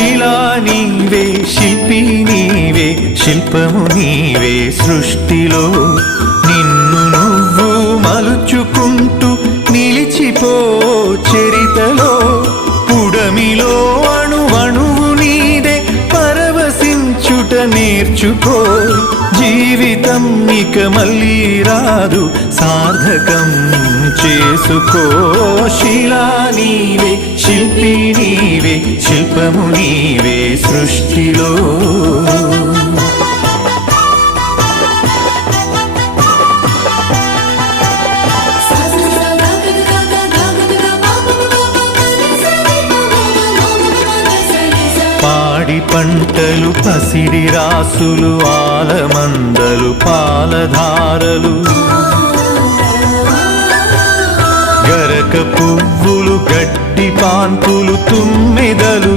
శిలా నీవే, శిల్పి నీవే, శిల్పము నీవే సృష్టిలో. నిన్ను నువ్వు మలుచుకుంటూ నిలిచిపో చరితలో. పుడమిలో అణువణువు నీదే, పరవశించుట నేర్చుకో. జీవితం ఇక మళ్ళీ రాదు, సార్థకం చేసుకో. శిలా నీవే, శిల్పి నీవే, శిల్పము నీవే సృష్టిలో. పాడి పంటలు, పసిడి రాసులు, ఆలమందలు, పాలధారలు, గరక పువ్వులు, గడ్డి పాన్పులు, తుమ్మెదలు,